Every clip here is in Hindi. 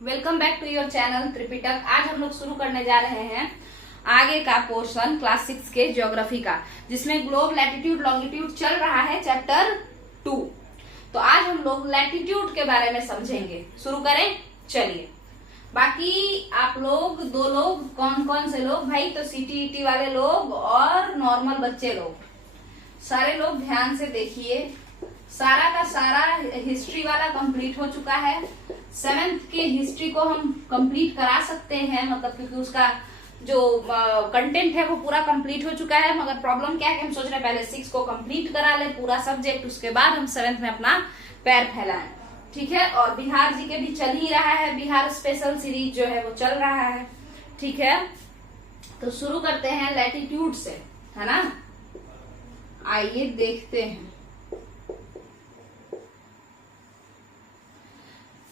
Welcome back to your channel Tripitak. आज हम लोग शुरू करने जा रहे हैं आगे का पोर्शन क्लास 6 के ज्योग्राफी का, जिसमें ग्लोब, लैटिट्यूड, लॉन्गिट्यूड चल रहा है चैप्टर 2। तो आज हम लोग लैटिट्यूड के बारे में समझेंगे। शुरू करें, चलिए। बाकी आप लोग दो लोग, कौन कौन से लोग भाई, तो सीटीईटी वाले लोग और नॉर्मल बच्चे लोग, सारे लोग ध्यान से देखिए। सारा का सारा हिस्ट्री वाला कंप्लीट हो चुका है। 7th के हिस्ट्री को हम कंप्लीट करा सकते हैं, मतलब क्योंकि उसका जो कंटेंट है वो पूरा कंप्लीट हो चुका है। मगर प्रॉब्लम क्या है कि हम सोच रहे हैं पहले 6 को कंप्लीट करा ले पूरा सब्जेक्ट, उसके बाद हम 7th में अपना पैर फैलाएं, ठीक है। और बिहार जी के भी चल ही रहा है, बिहार स्पेशल सीरीज जो है वो चल रहा है, ठीक है। तो शुरू करते हैं लैटिट्यूड से, है ना। आइए देखते हैं।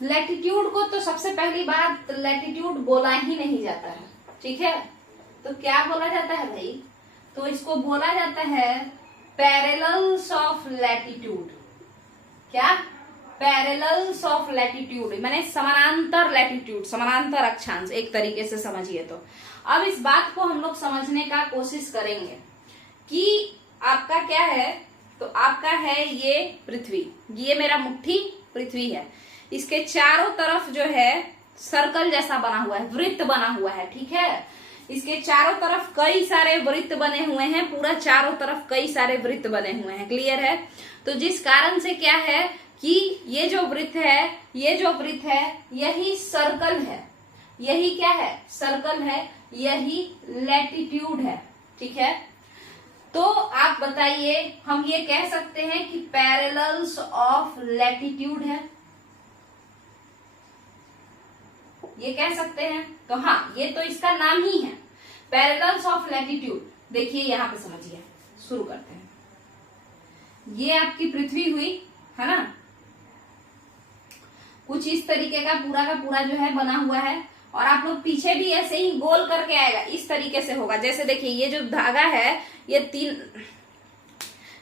लैटिट्यूड को तो सबसे पहली बात, लैटिट्यूड बोला ही नहीं जाता है, ठीक है। तो क्या बोला जाता है भाई, तो इसको बोला जाता है पैरेलल्स ऑफ लैटिट्यूड। क्या? पैरेलल्स ऑफ लैटिट्यूड, माने समानांतर लैटिट्यूड, समानांतर अक्षांश, एक तरीके से समझिए। तो अब इस बात को हम लोग समझने का कोशिश करेंगे कि आपका क्या है। तो आपका है ये पृथ्वी, ये मेरा मुट्ठी पृथ्वी है। इसके चारों तरफ जो है सर्कल जैसा बना हुआ है, वृत्त बना हुआ है, ठीक है। इसके चारों तरफ कई सारे वृत्त बने हुए हैं, पूरा चारों तरफ कई सारे वृत्त बने हुए हैं, क्लियर है। तो जिस कारण से क्या है कि ये जो वृत्त है, ये जो वृत्त है, यही सर्कल है। यही क्या है? सर्कल है। यही लैटिट्यूड है, ठीक है। तो आप बताइए, हम ये कह सकते हैं कि पैरेलल्स ऑफ लैटिट्यूड है, ये कह सकते हैं। तो हाँ, ये तो इसका नाम ही है, पैरेलल्स ऑफ लैटिट्यूड। देखिए यहां पे समझिए, शुरू करते हैं। ये आपकी पृथ्वी हुई, है ना। कुछ इस तरीके का पूरा जो है बना हुआ है, और आप लोग पीछे भी ऐसे ही गोल करके आएगा, इस तरीके से होगा। जैसे देखिए ये जो धागा है,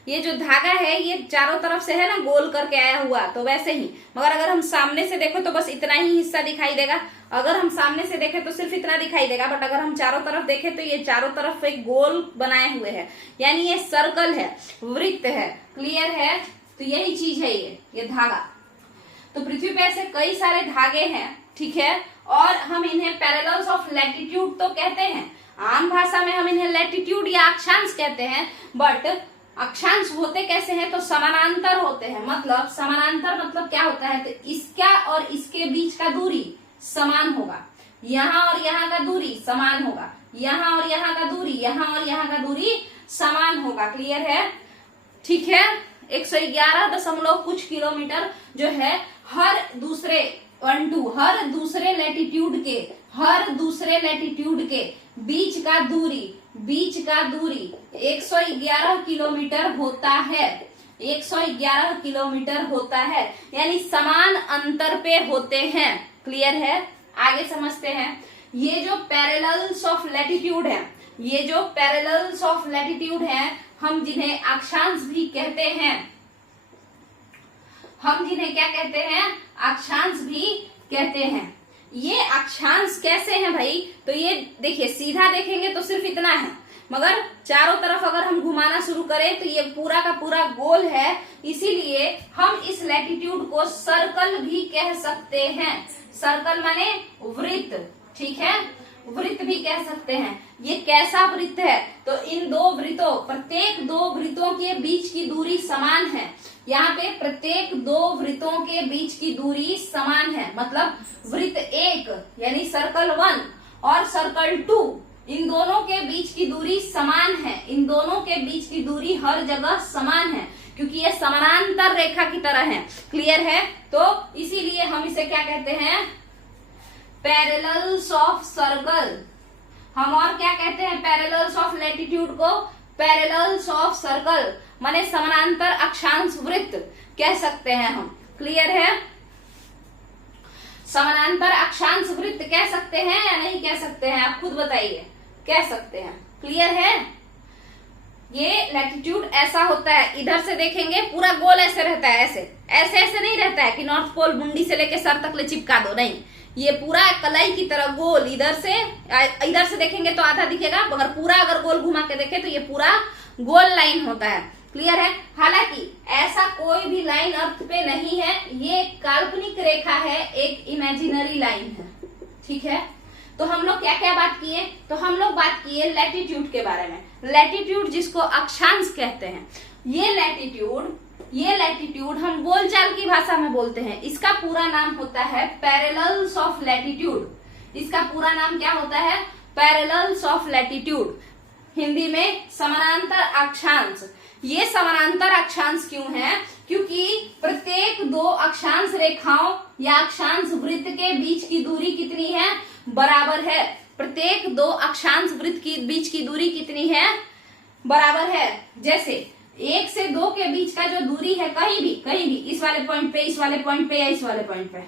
ये जो धागा है ये चारों तरफ से है ना गोल करके आया हुआ, तो वैसे ही। मगर अगर हम सामने से देखो तो बस इतना ही हिस्सा दिखाई देगा। अगर हम सामने से देखें तो सिर्फ इतना दिखाई देगा, बट अगर हम चारों तरफ देखें तो ये चारों तरफ एक गोल बनाए हुए है, यानी ये सर्कल है, वृत्त है, क्लियर है। तो यही चीज है ये धागा। तो पृथ्वी पे ऐसे कई सारे धागे हैं, ठीक है। और हम इन्हें पैरेलल्स ऑफ लैटिट्यूड तो कहते हैं, आम भाषा में हम इन्हें लैटिट्यूड या अक्षांश कहते हैं। बट अक्षांश होते कैसे हैं? तो समानांतर होते हैं। मतलब समानांतर मतलब क्या होता है? तो इसका और इसके बीच का दूरी समान होगा, यहाँ और यहाँ का दूरी समान होगा, यहाँ और यहाँ का दूरी, यहाँ और यहाँ का दूरी समान होगा, क्लियर है, ठीक है। 111 कुछ किलोमीटर जो है हर दूसरे हर दूसरे लैटिट्यूड के बीच का दूरी 111 किलोमीटर होता है। 111 किलोमीटर होता है, यानी समान अंतर पे होते हैं, क्लियर है। आगे समझते हैं। ये जो पैरेलल्स ऑफ लैटिट्यूड है, ये जो पैरेलल्स ऑफ लैटिट्यूड है, हम जिन्हें अक्षांश भी कहते हैं, हम जिन्हें क्या कहते हैं? अक्षांश भी कहते हैं। ये अक्षांश कैसे हैं भाई? तो ये देखिए, सीधा देखेंगे तो सिर्फ इतना है, मगर चारों तरफ अगर हम घुमाना शुरू करें तो ये पूरा का पूरा गोल है। इसीलिए हम इस लैटिट्यूड को सर्कल भी कह सकते हैं। सर्कल माने वृत्त, ठीक है, वृत्त भी कह सकते हैं। ये कैसा वृत्त है? तो इन दो वृत्तों, प्रत्येक दो वृत्तों के बीच की दूरी समान है। यहाँ पे प्रत्येक दो वृत्तों के बीच की दूरी समान है। मतलब वृत्त 1 यानी सर्कल 1 और सर्कल 2, इन दोनों के बीच की दूरी समान है। इन दोनों के बीच की दूरी हर जगह समान है, क्योंकि ये समानांतर रेखा की तरह है, क्लियर है। तो इसीलिए हम इसे क्या कहते हैं? Parallels of circle. हम और क्या कहते हैं पैरेलल्स ऑफ लैटिट्यूड को? पैरेलल्स ऑफ सर्कल, माने समानांतर अक्षांश वृत्त कह सकते हैं हम, क्लियर है। समानांतर अक्षांश वृत्त कह सकते हैं या नहीं कह सकते हैं? आप खुद बताइए, कह सकते हैं, क्लियर है। ये लैटिट्यूड ऐसा होता है, इधर से देखेंगे पूरा गोल ऐसे रहता है, ऐसे ऐसे ऐसे नहीं रहता है कि नॉर्थ पोल मुंडी से लेके सर तक ले चिपका दो, नहीं। ये पूरा कलाई की तरह गोल, इधर से देखेंगे तो आधा दिखेगा, मगर पूरा अगर गोल घुमा के देखें तो ये पूरा गोल लाइन होता है। क्लियर है। हालांकि ऐसा कोई भी लाइन अर्थ पे नहीं है, ये एक काल्पनिक रेखा है, एक इमेजिनरी लाइन है। ठीक है। तो हम लोग क्या क्या बात किए, तो हम लोग बात किए लैटिट्यूड के बारे में। लैटिट्यूड जिसको अक्षांश कहते हैं, ये लैटिट्यूड हम बोलचाल की भाषा में बोलते हैं। इसका पूरा नाम होता है पैरेलल्स ऑफ लैटिट्यूड। इसका पूरा नाम क्या होता है, पैरेलल्स ऑफ लैटिट्यूड, हिंदी में समानांतर अक्षांश। ये समानांतर अक्षांश क्यों है, क्योंकि प्रत्येक दो अक्षांश रेखाओं या अक्षांश वृत्त के बीच की दूरी कितनी है, बराबर है। प्रत्येक दो अक्षांश वृत्त की बीच की दूरी कितनी है, बराबर है। जैसे 1 से 2 के बीच का जो दूरी है, कहीं भी इस वाले पॉइंट पे, इस वाले पॉइंट पे या इस वाले पॉइंट पे,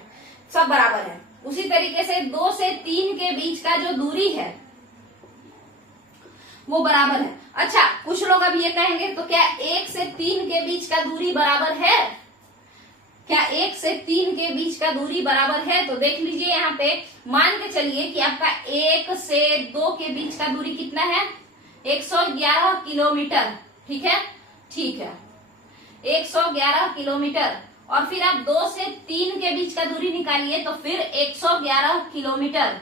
सब बराबर है। उसी तरीके से 2 से 3 के बीच का जो दूरी है वो बराबर है। अच्छा, कुछ लोग अब ये कहेंगे तो क्या 1 से 3 के बीच का दूरी बराबर है, क्या 1 से 3 के बीच का दूरी बराबर है? तो देख लीजिए यहाँ पे, मान के चलिए कि आपका 1 से 2 के बीच का दूरी कितना है, 111 किलोमीटर। ठीक है, ठीक है, 111 किलोमीटर। और फिर आप 2 से 3 के बीच का दूरी निकालिए तो फिर 111 किलोमीटर।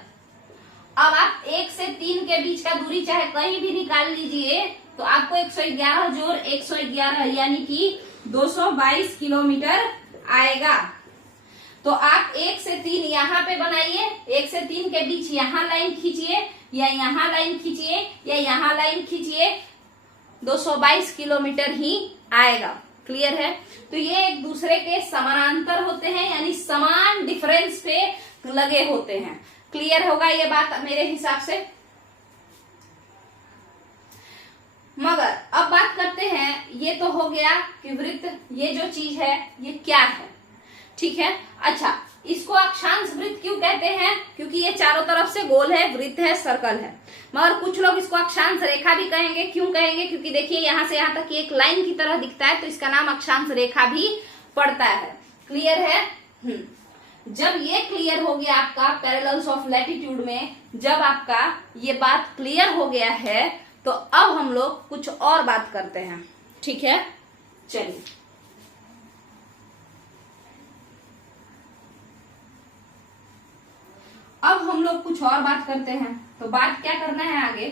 अब आप 1 से 3 के बीच का दूरी चाहे कहीं भी निकाल लीजिए तो आपको 111 जोड़ 111 यानी कि 222 किलोमीटर आएगा। तो आप 1 से 3 यहाँ पे बनाइए, 1 से 3 के बीच यहाँ लाइन खींचिए या यहाँ लाइन खींचिए या यहाँ लाइन खींचिए, 222 किलोमीटर ही आएगा। क्लियर है। तो ये एक दूसरे के समानांतर होते हैं, यानी समान डिफरेंस पे लगे होते हैं। क्लियर होगा ये बात मेरे हिसाब से। मगर अब बात करते हैं, ये तो हो गया कि वृत्त, ये जो चीज है ये क्या है। ठीक है। अच्छा, इसको अक्षांश वृत्त क्यों कहते हैं, क्योंकि ये चारों तरफ से गोल है, वृत्त है, सर्कल है। मगर कुछ लोग इसको अक्षांश रेखा भी कहेंगे। क्यों कहेंगे, क्योंकि देखिए यहाँ से यहाँ तक एक लाइन की तरह दिखता है, तो इसका नाम अक्षांश रेखा भी पड़ता है। क्लियर है। जब ये क्लियर हो गया आपका पैरेलल्स ऑफ लैटिट्यूड में, जब आपका ये बात क्लियर हो गया है, तो अब हम लोग कुछ और बात करते हैं। ठीक है, चलिए अब हम लोग कुछ और बात करते हैं। तो बात क्या करना है आगे,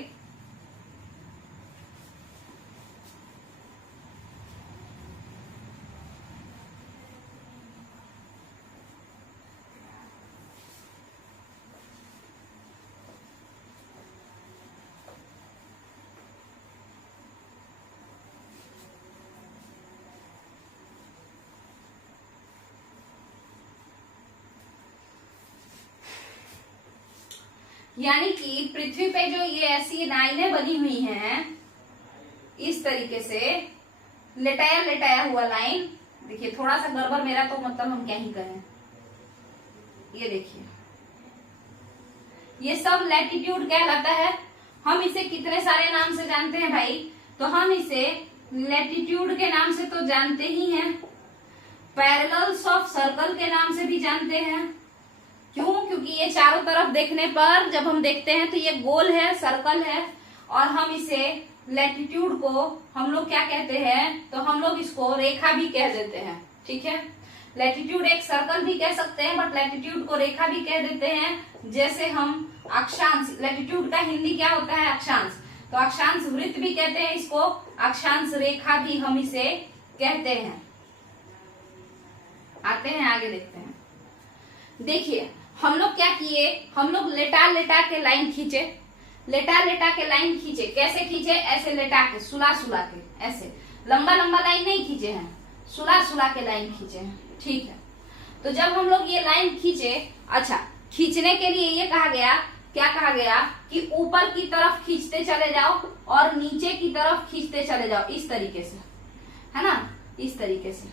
यानी कि पृथ्वी पे जो ये ऐसी लाइनें बनी हुई हैं, इस तरीके से लेटाया लेटाया हुआ लाइन, देखिए थोड़ा सा गड़बड़ मेरा तो मतलब हम क्या ही करें, ये देखिए ये सब लैटिट्यूड कहलाता है। हम इसे कितने सारे नाम से जानते हैं भाई, तो हम इसे लैटिट्यूड के नाम से तो जानते ही हैं, पैरेलल्स ऑफ सर्कल के नाम से भी जानते हैं। क्यों, क्योंकि ये चारों तरफ देखने पर जब हम देखते हैं तो ये गोल है, सर्कल है, और हम इसे लैटिट्यूड को हम लोग क्या कहते हैं, तो हम लोग इसको रेखा भी कह देते हैं। ठीक है, लैटिट्यूड एक सर्कल भी कह सकते हैं, बट लैटिट्यूड को रेखा भी कह देते हैं। जैसे हम अक्षांश, लैटिट्यूड का हिंदी क्या होता है, अक्षांश, तो अक्षांश वृत्त भी कहते हैं इसको, अक्षांश रेखा भी हम इसे कहते हैं। आते हैं आगे देखते हैं। देखिए हम लोग क्या किए, हम लोग लेटा लेटा के लाइन खींचे, लेटा लेटा के लाइन खींचे। कैसे खींचे, ऐसे लेटा के, सुला सुला के, ऐसे लंबा लंबा लाइन नहीं खींचे हैं, सुला सुला के लाइन खींचे हैं। ठीक है, तो जब हम लोग ये लाइन खींचे, अच्छा खींचने के लिए ये कहा गया, क्या कहा गया कि ऊपर की तरफ खींचते चले जाओ और नीचे की तरफ खींचते चले जाओ, इस तरीके से, है ना, इस तरीके से।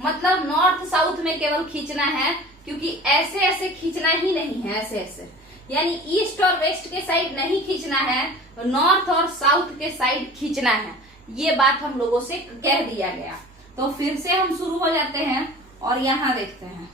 मतलब नॉर्थ साउथ में केवल खींचना है, क्योंकि ऐसे ऐसे खींचना ही नहीं है, ऐसे ऐसे, यानी ईस्ट और वेस्ट के साइड नहीं खींचना है, नॉर्थ और साउथ के साइड खींचना है। ये बात हम लोगों से कह दिया गया। तो फिर से हम शुरू हो जाते हैं और यहाँ देखते हैं।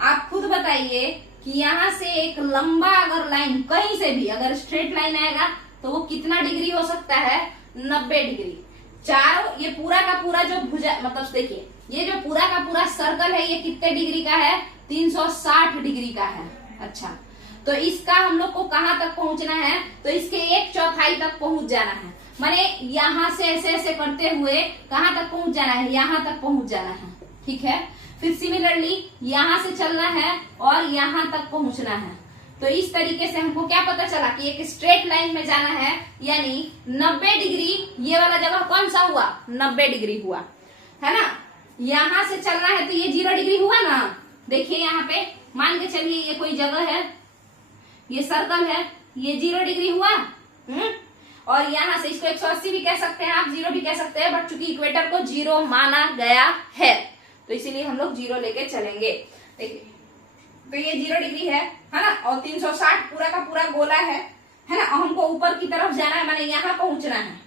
आप खुद बताइए कि यहाँ से एक लंबा अगर लाइन कहीं से भी अगर स्ट्रेट लाइन आएगा तो वो कितना डिग्री हो सकता है, 90 डिग्री। चारों ये पूरा का पूरा जो भुजा मतलब देखिए ये जो पूरा का पूरा सर्कल है ये कितने डिग्री का है, 360 डिग्री का है। अच्छा, तो इसका हम लोग को कहाँ तक पहुंचना है, तो इसके 1/4 तक पहुंच जाना है। माने यहाँ से ऐसे ऐसे करते हुए कहाँ तक पहुंच जाना है, यहाँ तक पहुंच जाना है। ठीक है, फिर सिमिलरली यहाँ से चलना है और यहाँ तक पहुंचना है। तो इस तरीके से हमको क्या पता चला कि एक स्ट्रेट लाइन में जाना है, यानी 90 डिग्री ये वाला जगह कौन सा हुआ, 90 डिग्री हुआ, है ना। यहाँ से चलना है तो ये 0 डिग्री हुआ ना। देखिए यहाँ पे मान के चलिए ये कोई जगह है, ये सर्कल है, ये 0 डिग्री हुआ। और यहाँ से इसको 180 भी कह सकते हैं आप, 0 भी कह सकते हैं, बट चूंकि इक्वेटर को 0 माना गया है तो इसीलिए हम लोग 0 लेके चलेंगे। देखिए तो ये 0 डिग्री है ना, और 360 पूरा का पूरा गोला है ना। और हमको ऊपर की तरफ जाना है, माने यहाँ पहुंचना है।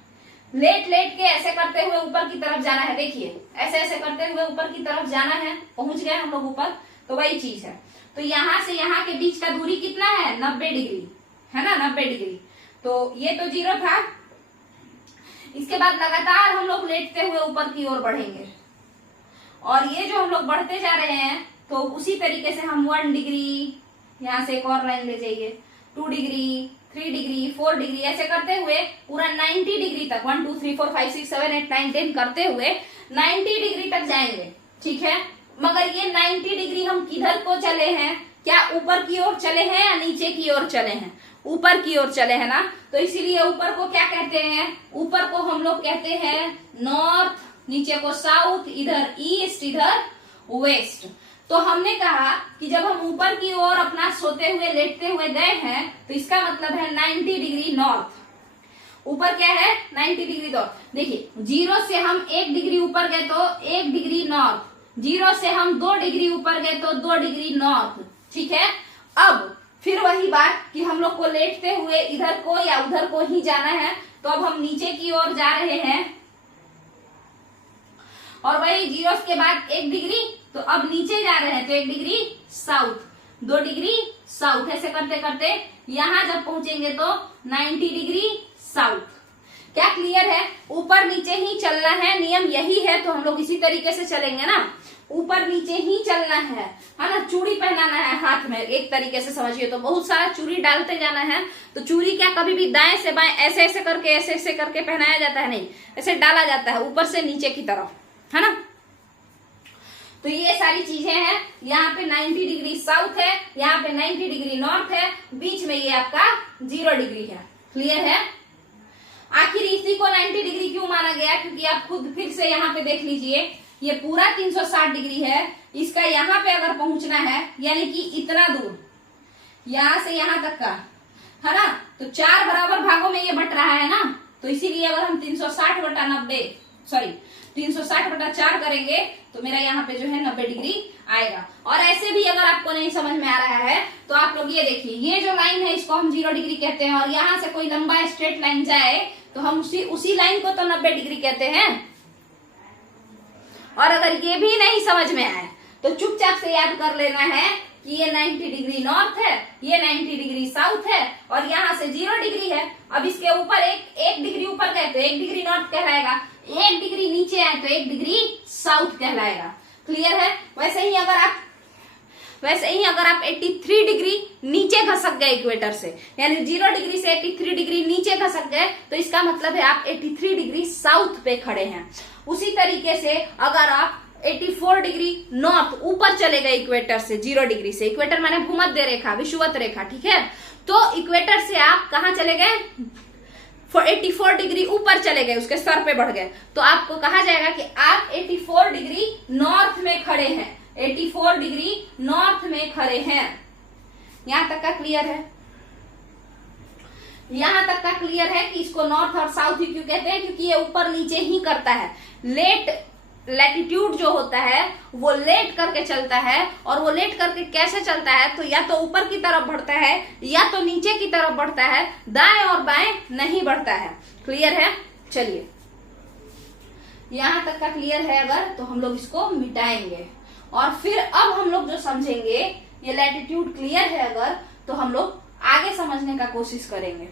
लेट लेट के ऐसे करते हुए ऊपर की तरफ जाना है। देखिए ऐसे ऐसे करते हुए ऊपर की तरफ जाना है, पहुंच गए हम लोग ऊपर। तो वही चीज है। तो यहाँ से यहाँ के बीच का दूरी कितना है, 90 डिग्री है ना, 90 डिग्री। तो ये तो 0 था। इसके बाद लगातार हम लोग लेटते हुए ऊपर की ओर बढ़ेंगे, और ये जो हम लोग बढ़ते जा रहे हैं तो उसी तरीके से हम 1 डिग्री, यहाँ से एक और लाइन ले जाइए, 2 डिग्री, 3 डिग्री, 4 डिग्री, ऐसे करते हुए पूरा 90 डिग्री तक 1 2 3 4 5 6 7 8 9 10 करते हुए 90 डिग्री तक जाएंगे। ठीक है, मगर ये 90 डिग्री हम किधर को चले हैं, क्या ऊपर की ओर चले हैं या नीचे की ओर चले हैं, ऊपर की ओर चले हैं ना। तो इसीलिए ऊपर को क्या कहते हैं, ऊपर को हम लोग कहते हैं नॉर्थ, नीचे को साउथ, इधर ईस्ट, इधर वेस्ट। तो हमने कहा कि जब हम ऊपर की ओर अपना सोते हुए लेटते हुए गए हैं तो इसका मतलब है 90 डिग्री नॉर्थ। ऊपर क्या है, 90 डिग्री नॉर्थ। देखिए 0 से हम 1 डिग्री ऊपर गए तो 1 डिग्री नॉर्थ, 0 से हम 2 डिग्री ऊपर गए तो 2 डिग्री नॉर्थ। ठीक है, अब फिर वही बात कि हम लोग को लेटते हुए इधर को या उधर को ही जाना है। तो अब हम नीचे की ओर जा रहे हैं, और वही 0 के बाद 1 डिग्री, तो अब नीचे जा रहे हैं तो 1 डिग्री साउथ, 2 डिग्री साउथ, ऐसे करते करते यहाँ जब पहुंचेंगे तो 90 डिग्री साउथ। क्या क्लियर है, ऊपर नीचे ही चलना है, नियम यही है। तो हम लोग इसी तरीके से चलेंगे ना, ऊपर नीचे ही चलना है ना। चूड़ी पहनाना है हाथ में, एक तरीके से समझिए तो बहुत सारा चूड़ी डालते जाना है। तो चूड़ी क्या कभी भी दाएं से बाएं ऐसे ऐसे करके ऐसे ऐसे करके पहनाया जाता है, नहीं, ऐसे डाला जाता है ऊपर से नीचे की तरफ, है ना। तो ये सारी चीजें हैं। यहाँ पे 90 डिग्री साउथ है, यहाँ पे 90 डिग्री नॉर्थ है, बीच में ये आपका 0 डिग्री है। क्लियर है। आखिर इसी को 90 डिग्री क्यों माना गया, क्योंकि आप खुद फिर से यहाँ पे देख लीजिए, ये पूरा 360 डिग्री है, इसका यहाँ पे अगर पहुंचना है यानी कि इतना दूर यहाँ से यहाँ तक का, है ना। तो 4 बराबर भागों में ये बट रहा है ना। तो इसीलिए अगर हम 360/4 करेंगे तो मेरा यहाँ पे जो है 90 डिग्री आएगा। और ऐसे भी अगर आपको नहीं समझ में आ रहा है तो आप लोग ये देखिए, ये जो लाइन है इसको हम 0 डिग्री कहते हैं, और यहाँ से कोई लंबा स्ट्रेट लाइन जाए तो हम उसी लाइन को तो 90 डिग्री कहते हैं। और अगर ये भी नहीं समझ में आए तो चुपचाप से याद कर लेना है कि ये 90 डिग्री नॉर्थ है, ये 90 डिग्री साउथ है, और यहाँ से 0 डिग्री है। अब इसके ऊपर एक डिग्री ऊपर गए तो 1 डिग्री नॉर्थ कहलाएगा, 1 डिग्री नीचे आए तो 1 डिग्री साउथ कहलाएगा। क्लियर है। वैसे ही अगर आप 83 डिग्री नीचे खसक गए इक्वेटर से, यानी 0 डिग्री से 83 डिग्री नीचे खसक गए तो इसका मतलब है आप 83 डिग्री साउथ पे खड़े हैं। उसी तरीके से अगर आप 84 डिग्री नॉर्थ ऊपर चले गए इक्वेटर से, 0 डिग्री से, इक्वेटर माने भूमध्य रेखा, विषुवत रेखा, ठीक है। तो इक्वेटर से आप कहाँ चले गए, 84 डिग्री ऊपर चले गए, उसके सर पे बढ़ गए, तो आपको कहा जाएगा कि आप 84 डिग्री नॉर्थ में खड़े हैं, 84 डिग्री नॉर्थ में खड़े हैं। यहां तक का क्लियर है। यहां तक का क्लियर है कि इसको नॉर्थ और साउथ ही क्यों कहते हैं, क्योंकि ये ऊपर नीचे ही करता है। लैटिट्यूड जो होता है वो लेट करके चलता है, और वो लेट करके कैसे चलता है, तो या तो ऊपर की तरफ बढ़ता है या तो नीचे की तरफ बढ़ता है, दाएं और बाएं नहीं बढ़ता है। क्लियर है। चलिए यहां तक का क्लियर है अगर, तो हम लोग इसको मिटाएंगे, और फिर अब हम लोग जो समझेंगे ये लैटिट्यूड क्लियर है अगर, तो हम लोग आगे समझने का कोशिश करेंगे।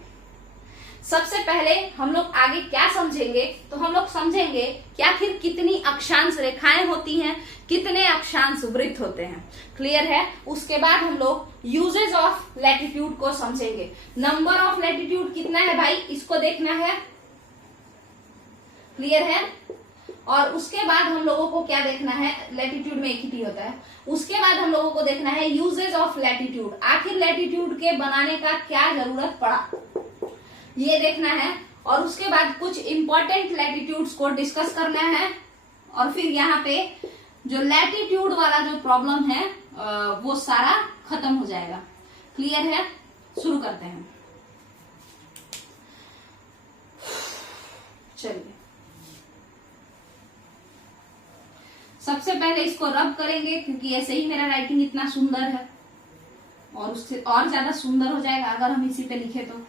सबसे पहले हम लोग आगे क्या समझेंगे, तो हम लोग समझेंगे कि आखिर कितनी अक्षांश रेखाएं होती हैं, कितने अक्षांश वृत्त होते हैं। क्लियर है। उसके बाद हम लोग यूजेज ऑफ लैटिट्यूड को समझेंगे। नंबर ऑफ लैटिट्यूड कितना है भाई, इसको देखना है। क्लियर है। और उसके बाद हम लोगों को क्या देखना है, लैटिट्यूड में एक ही टी होता है। उसके बाद हम लोगों को देखना है यूजेज ऑफ लैटिट्यूड, आखिर लैटिट्यूड के बनाने का क्या जरूरत पड़ा, ये देखना है। और उसके बाद कुछ इंपॉर्टेंट लैटिट्यूड्स को डिस्कस करना है। और फिर यहाँ पे जो लैटिट्यूड वाला जो प्रॉब्लम है वो सारा खत्म हो जाएगा। क्लियर है। शुरू करते हैं। चलिए, सबसे पहले इसको रब करेंगे, क्योंकि ऐसे ही मेरा राइटिंग इतना सुंदर है, और उससे और ज्यादा सुंदर हो जाएगा अगर हम इसी पे लिखे तो।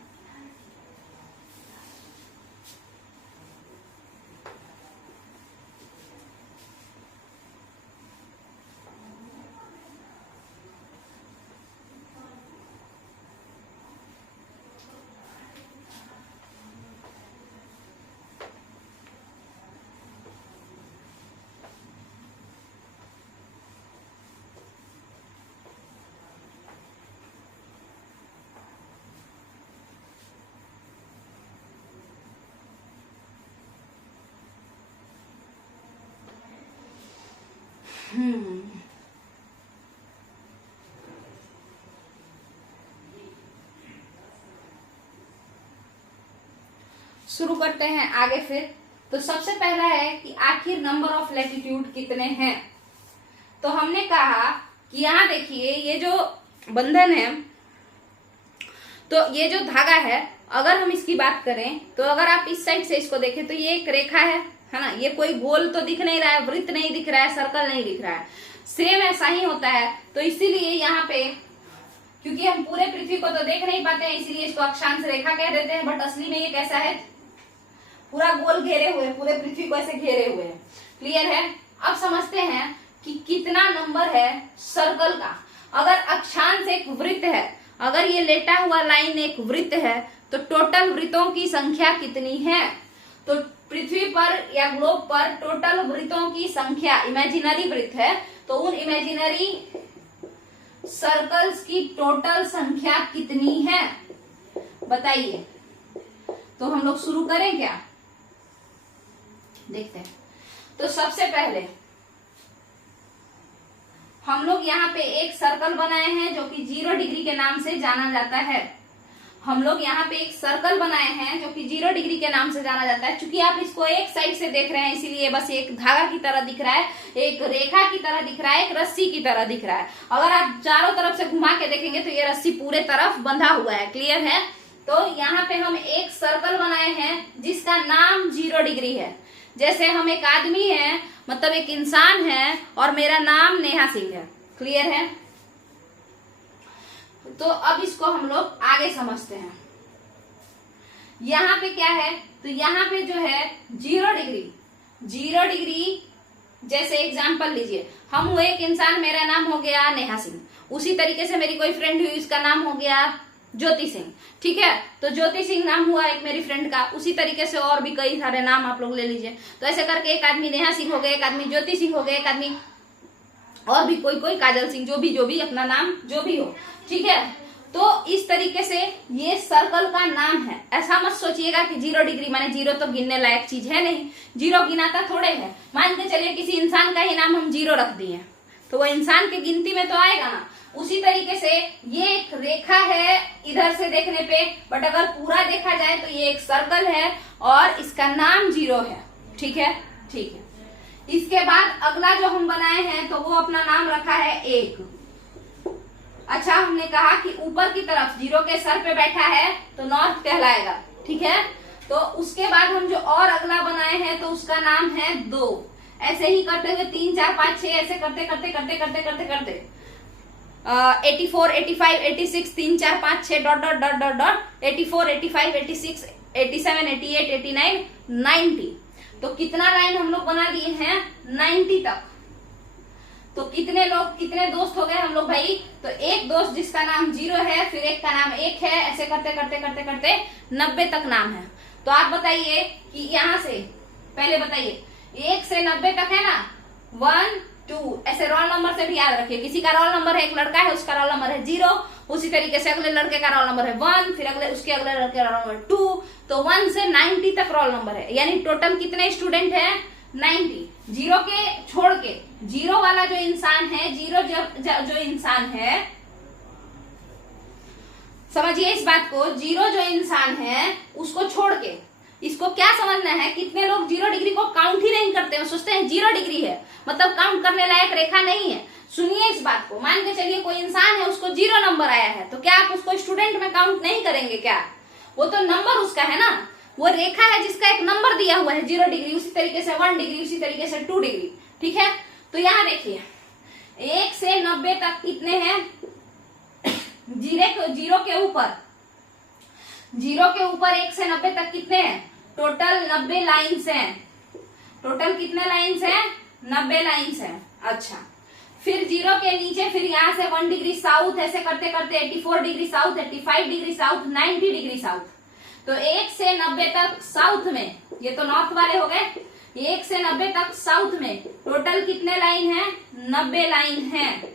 शुरू करते हैं आगे फिर। तो सबसे पहला है कि आखिर नंबर ऑफ लैटिट्यूड कितने हैं। तो हमने कहा कि यहाँ देखिए, ये जो बंधन है, तो ये जो धागा है, अगर हम इसकी बात करें तो अगर आप इस साइड से इसको देखें तो ये एक रेखा है ना। ये कोई गोल तो दिख नहीं रहा है, वृत्त नहीं दिख रहा है, सर्कल नहीं दिख रहा है, सेम ऐसा ही होता है। तो इसीलिए यहाँ पे, क्योंकि हम पूरे पृथ्वी को तो देख नहीं पाते हैं, इसीलिए इसको अक्षांश रेखा कह देते हैं। बट असली में ये कैसा है, पूरा गोल घेरे हुए, पूरे पृथ्वी को ऐसे घेरे हुए हैं। क्लियर है। अब समझते हैं कि कितना नंबर है सर्कल का। अगर अक्षांश एक वृत्त है, अगर ये लेटा हुआ लाइन एक वृत्त है, तो टोटल वृत्तों की संख्या कितनी है। तो पृथ्वी पर या ग्लोब पर टोटल वृत्तों की संख्या, इमेजिनरी वृत्त है तो उन इमेजिनरी सर्कल्स की टोटल संख्या कितनी है, बताइए। तो हम लोग शुरू करें क्या, देखते हैं। तो सबसे पहले हम लोग यहाँ पे एक सर्कल बनाए हैं जो कि 0 डिग्री के नाम से जाना जाता है। हम लोग यहाँ पे एक सर्कल बनाए हैं जो कि 0 डिग्री के नाम से जाना जाता है। चूंकि आप इसको एक साइड से देख रहे हैं, इसीलिए बस एक धागा की तरह दिख रहा है, एक रेखा की तरह दिख रहा है, एक रस्सी की तरह दिख रहा है। अगर आप चारों तरफ से घुमा के देखेंगे तो ये रस्सी पूरे तरफ बंधा हुआ है। क्लियर है। तो यहाँ पे हम एक सर्कल बनाए हैं जिसका नाम 0 डिग्री है। जैसे हम एक आदमी है, मतलब एक इंसान है, और मेरा नाम नेहा सिंह है। क्लियर है। तो अब इसको हम लोग आगे समझते हैं। यहाँ पे क्या है, तो यहाँ पे जो है 0 डिग्री, जैसे एग्जाम्पल लीजिए, हम हुए एक इंसान, मेरा नाम हो गया नेहा सिंह। उसी तरीके से मेरी कोई फ्रेंड हुई, उसका नाम हो गया ज्योति सिंह। ठीक है। तो ज्योति सिंह नाम हुआ एक मेरी फ्रेंड का। उसी तरीके से और भी कई सारे नाम आप लोग ले लीजिए। तो ऐसे करके एक आदमी नेहा सिंह हो गए, एक आदमी ज्योति सिंह हो गए, एक आदमी और भी कोई काजल सिंह, जो भी अपना नाम जो भी हो। ठीक है। तो इस तरीके से ये सर्कल का नाम है। ऐसा मत सोचिएगा कि 0 डिग्री माने 0 तो गिनने लायक चीज है नहीं, 0 गिनाता थोड़े है। मान के चलिए किसी इंसान का ही नाम हम 0 रख दिए तो वो इंसान की गिनती में तो आएगा ना। उसी तरीके से ये एक रेखा है इधर से देखने पे, बट अगर पूरा देखा जाए तो ये एक सर्कल है और इसका नाम 0 है। ठीक है। ठीक है। इसके बाद अगला जो हम बनाए हैं तो वो अपना नाम रखा है 1। अच्छा, हमने कहा कि ऊपर की तरफ 0 के सर पे बैठा है तो नॉर्थ कहलाएगा। ठीक है। तो उसके बाद हम जो और अगला बनाए हैं तो उसका नाम है 2। ऐसे ही करते हुए 3 4 5 6 ऐसे करते 84 85 86 3 4 5 6 ... 84 85 86 87 88 89 90। तो कितना लाइन हम लोग बना लिए हैं, 90 तक। तो कितने दोस्त हो गए हम लोग भाई? तो एक दोस्त जिसका नाम 0 है, फिर एक का नाम 1 है, ऐसे करते करते करते करते 90 तक नाम है। तो आप बताइए कि यहाँ से पहले बताइए 1 से 90 तक है ना, 1 2, ऐसे रोल नंबर से भी याद रखिए। किसी का रोल नंबर है, एक लड़का है, उसका रोल नंबर है 0, उसी तरीके से अगले लड़के का रोल नंबर है 1, फिर उसके अगले लड़के का रोल नंबर 2, तो 1 से 90 तक रोल नंबर है। यानी टोटल कितने स्टूडेंट है? 90। 0 के छोड़ के, 0 वाला जो इंसान है, 0 जो इंसान है, समझिए इस बात को, 0 जो इंसान है उसको छोड़ के इसको क्या समझना है, कितने लोग 0 डिग्री को काउंट ही नहीं करते हैं, सोचते हैं 0 डिग्री है मतलब काउंट करने लायक रेखा नहीं है। सुनिए इस बात को, मान के चलिए कोई इंसान है, उसको 0 नंबर आया है, तो क्या आप उसको स्टूडेंट में काउंट नहीं करेंगे क्या? वो तो नंबर उसका है ना, वो रेखा है जिसका एक नंबर दिया हुआ है 0 डिग्री, उसी तरीके से 1 डिग्री, उसी तरीके से 2 डिग्री। ठीक है, तो यहाँ देखिए 1 से 90 तक कितने हैं? 0 के ऊपर 1 से 90 तक कितने हैं? टोटल 90 लाइन्स हैं। टोटल कितने लाइन्स हैं? 90 लाइन्स हैं। अच्छा, फिर 0 के नीचे फिर यहाँ से 1 डिग्री साउथ, ऐसे करते करते 84 degree south, 85 degree south, 90 degree south. तो 1 से 90 तक साउथ में, ये तो नॉर्थ वाले हो गए, 1 से 90 तक साउथ में टोटल कितने लाइन है? 90 लाइन है।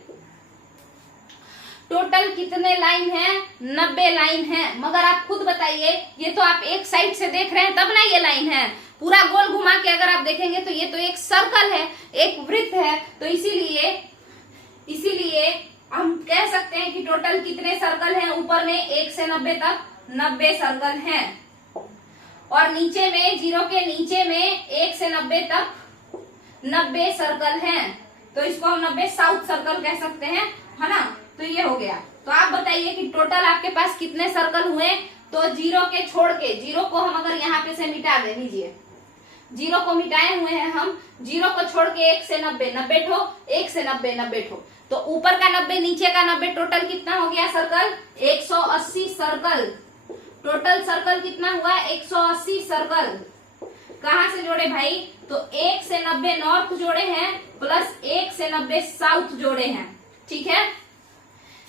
टोटल कितने लाइन है? 90 लाइन है। मगर आप खुद बताइए, ये तो आप एक साइड से देख रहे हैं तब ना ये लाइन है, पूरा गोल घुमा के अगर आप देखेंगे तो ये तो एक सर्कल है, एक वृत्त है। तो इसीलिए हम कह सकते हैं कि टोटल कितने सर्कल हैं? ऊपर में 1 से 90 तक 90 सर्कल हैं, और नीचे में 0 के नीचे में 1 से 90 तक 90 सर्कल हैं। तो इसको हम 90 साउथ सर्कल कह सकते हैं, है ना? तो ये हो गया। तो आप बताइए कि टोटल आपके पास कितने सर्कल हुए? तो 0 के छोड़ के, 0 को हम अगर यहाँ पे से मिटा दे लीजिए, 0 को मिटाए हुए हैं हम, 0 को छोड़ के 1 से 90, 90 ठो, 1 से 90, 90 ठो, तो ऊपर का 90 नीचे का 90, टोटल कितना हो गया सर्कल? 180 सर्कल। टोटल सर्कल कितना हुआ? 180 सर्कल। कहाँ से जोड़े भाई? तो 1 से 90 नॉर्थ जोड़े हैं, प्लस 1 से 90 साउथ जोड़े हैं। ठीक है,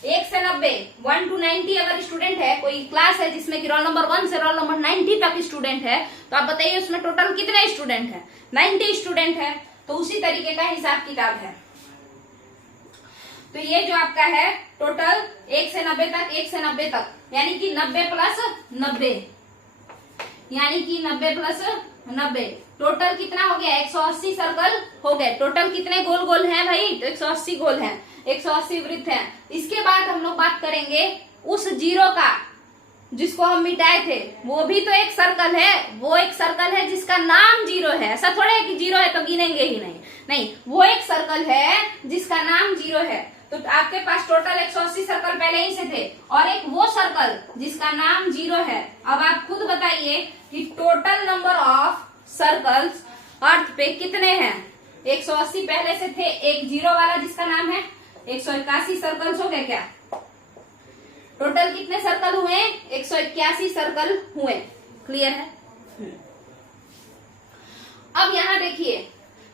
1 से 90, 1 to 90 अगर स्टूडेंट है, कोई क्लास है जिसमें कि रोल नंबर 1 से रोल नंबर 90 तक स्टूडेंट है, तो आप बताइए उसमें टोटल कितने स्टूडेंट है? 90 स्टूडेंट है। तो उसी तरीके का हिसाब किताब है। तो ये जो आपका है टोटल 1 से 90 तक, 1 से 90 तक, यानी कि 90 प्लस 90, यानी कि 90 प्लस 90, टोटल कितना हो गया? 180 सर्कल हो गए। टोटल कितने गोल गोल हैं भाई? तो 180 गोल हैं, 180 वृत्त हैं। इसके बाद हम लोग बात करेंगे उस 0 का जिसको हम मिटाए थे, वो भी तो एक सर्कल है, वो एक सर्कल है जिसका नाम 0 है। ऐसा थोड़ा है कि 0 है तो गिनेंगे ही नहीं, वो एक सर्कल है जिसका नाम 0 है। तो आपके पास टोटल 180 सर्कल पहले ही से थे, और एक वो सर्कल जिसका नाम 0 है। अब आप खुद बताइए कि टोटल नंबर ऑफ सर्कल्स अर्थ पे कितने हैं? 180 पहले से थे, एक 0 वाला जिसका नाम है, 181 सर्कल्स हो गए क्या? टोटल कितने सर्कल हुए? 181 सर्कल हुए। क्लियर है? अब यहां देखिए,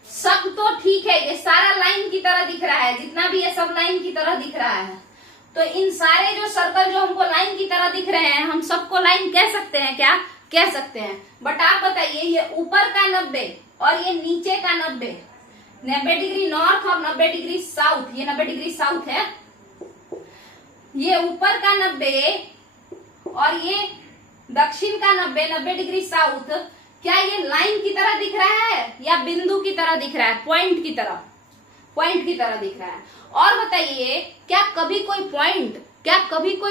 सब तो ठीक है, ये सारा लाइन की तरह दिख रहा है, जितना भी ये सब लाइन की तरह दिख रहा है। तो इन सारे जो सर्कल जो हमको लाइन की तरह दिख रहे हैं, हम सबको लाइन कह सकते हैं क्या? कह सकते हैं। बट आप बताइए, ये ऊपर का 90 और ये नीचे का 90, 90 डिग्री नॉर्थ और 90 डिग्री साउथ, ये 90 डिग्री साउथ है, ये ऊपर का 90 और ये दक्षिण का 90, 90 डिग्री साउथ, क्या ये लाइन की तरह दिख रहा है या बिंदु की तरह दिख रहा है? पॉइंट की तरह, पॉइंट की तरह दिख रहा है। और बताइए, क्या कभी कोई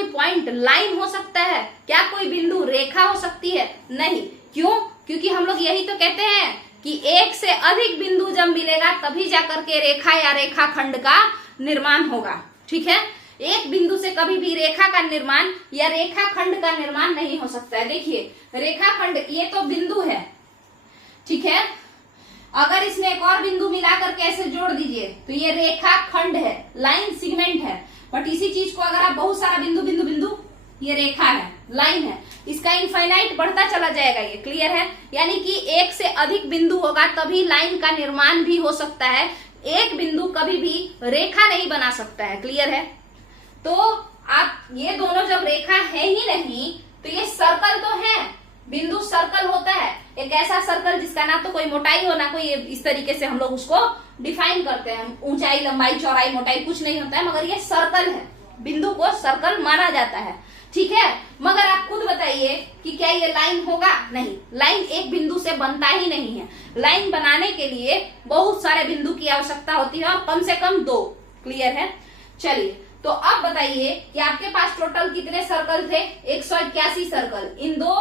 पॉइंट लाइन हो सकता है? क्या कोई बिंदु रेखा हो सकती है? नहीं। क्यों? क्योंकि हम लोग यही तो कहते हैं कि एक से अधिक बिंदु जब मिलेगा तभी जाकर के रेखा या रेखाखंड का निर्माण होगा। ठीक है, एक बिंदु से कभी भी रेखा का निर्माण या रेखाखंड का निर्माण नहीं हो सकता है। देखिए, रेखाखंड ये तो बिंदु है, ठीक है, अगर इसमें एक और बिंदु मिलाकर के ऐसे जोड़ दीजिए तो ये रेखाखंड है, लाइन सेगमेंट है। बट इसी चीज को अगर आप बहुत सारा बिंदु बिंदु बिंदु, ये रेखा है, लाइन है, इसका इनफाइनाइट बढ़ता चला जाएगा। ये क्लियर है? यानी कि एक से अधिक बिंदु होगा तभी लाइन का निर्माण भी हो सकता है। एक बिंदु कभी भी रेखा नहीं बना सकता है। क्लियर है? तो आप ये दोनों जब रेखा है ही नहीं तो ये सर्कल तो है, बिंदु सर्कल होता है, एक ऐसा सर्कल जिसका ना तो कोई मोटाई हो ना कोई, इस तरीके से हम लोग उसको डिफाइन करते हैं। ऊंचाई, लंबाई, चौड़ाई, मोटाई कुछ नहीं होता है, मगर ये सर्कल है, बिंदु को सर्कल माना जाता है। ठीक है, मगर आप खुद बताइए कि क्या ये लाइन होगा? नहीं, लाइन एक बिंदु से बनता ही नहीं है। लाइन बनाने के लिए बहुत सारे बिंदु की आवश्यकता होती है और कम से कम 2। क्लियर है? चलिए, तो अब बताइए कि आपके पास टोटल कितने सर्कल थे? 181 सर्कल, इन दो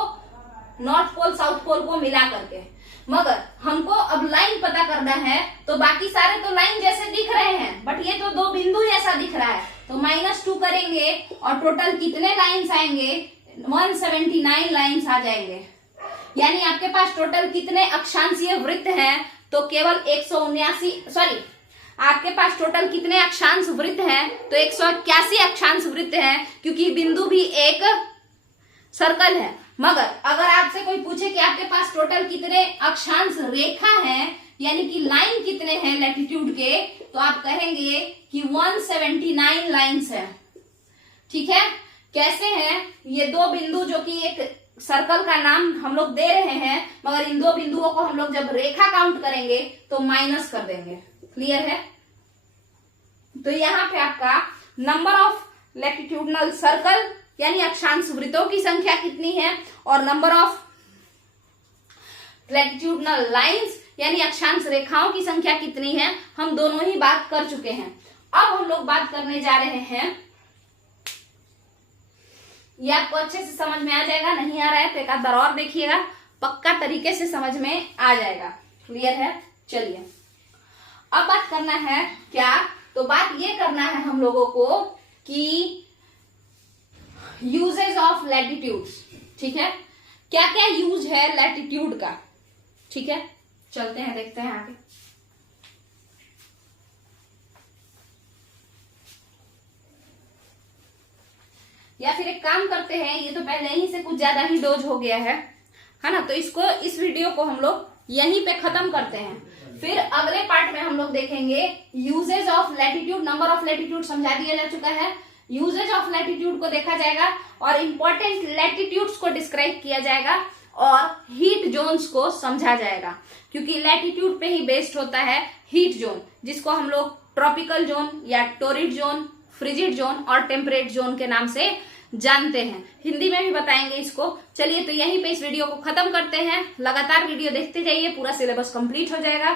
नॉर्थ पोल साउथ पोल को मिला करके। मगर हमको अब लाइन पता करना है, तो बाकी सारे तो लाइन जैसे दिख रहे हैं, बट ये तो 2 बिंदु जैसा दिख रहा है, तो -2 करेंगे और टोटल कितने लाइन्स आएंगे? 179 लाइन्स आ जाएंगे। यानी आपके पास टोटल कितने अक्षांशीय वृत्त हैं? तो केवल 179, सॉरी, आपके पास टोटल कितने अक्षांश वृत्त हैं? तो 181 अक्षांश वृत्त हैं, क्योंकि बिंदु भी एक सर्कल है। मगर अगर आपसे कोई पूछे कि आपके पास टोटल कितने अक्षांश रेखा हैं, यानी कि लाइन कितने हैं लैटिट्यूड के, तो आप कहेंगे कि 179 लाइन्स है। ठीक है, कैसे हैं? ये 2 बिंदु जो कि एक सर्कल का नाम हम लोग दे रहे हैं, मगर इन 2 बिंदुओं को हम लोग जब रेखा काउंट करेंगे तो माइनस कर देंगे। क्लियर है? तो यहाँ पे आपका नंबर ऑफ लैटिट्यूडनल सर्कल यानी अक्षांश वृत्तों की संख्या कितनी है, और नंबर ऑफ लैटिट्यूडनल लाइंस यानी अक्षांश रेखाओं की संख्या कितनी है, हम दोनों ही बात कर चुके हैं। अब हम लोग बात करने जा रहे हैं, ये आपको अच्छे से समझ में आ जाएगा, नहीं आ रहा है तो एक आध बार और देखिएगा, पक्का तरीके से समझ में आ जाएगा। क्लियर है? चलिए, अब बात करना है क्या? तो बात ये करना है हम लोगों को कि यूजेज ऑफ लैटिट्यूड्स। ठीक है, क्या क्या यूज है लैटिट्यूड का? ठीक है, चलते हैं देखते हैं आगे। या फिर एक काम करते हैं, ये तो पहले ही से कुछ ज्यादा ही डोज हो गया है ना, तो इसको, इस वीडियो को हम लोग यहीं पे खत्म करते हैं। फिर अगले पार्ट में हम लोग देखेंगे usages of latitude. Number of latitude समझा दिया जा चुका है, यूजेज ऑफ लैटिट्यूड को देखा जाएगा और इंपॉर्टेंट लैटिट्यूड्स को डिस्क्राइब किया जाएगा और हीट जोन्स को समझा जाएगा, क्योंकि लैटिट्यूड पे ही बेस्ड होता है हीट जोन, जिसको हम लोग ट्रॉपिकल जोन या टोरिड जोन, फ्रिजिड जोन और टेम्परेट जोन के नाम से जानते हैं। हिंदी में भी बताएंगे इसको। चलिए, तो यहीं पे इस वीडियो को खत्म करते हैं। लगातार वीडियो देखते जाइए, पूरा सिलेबस कंप्लीट हो जाएगा,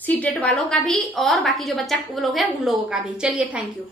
सीटेट वालों का भी और बाकी जो बच्चा वो लोग हैं उन लोगों का भी। चलिए, थैंक यू।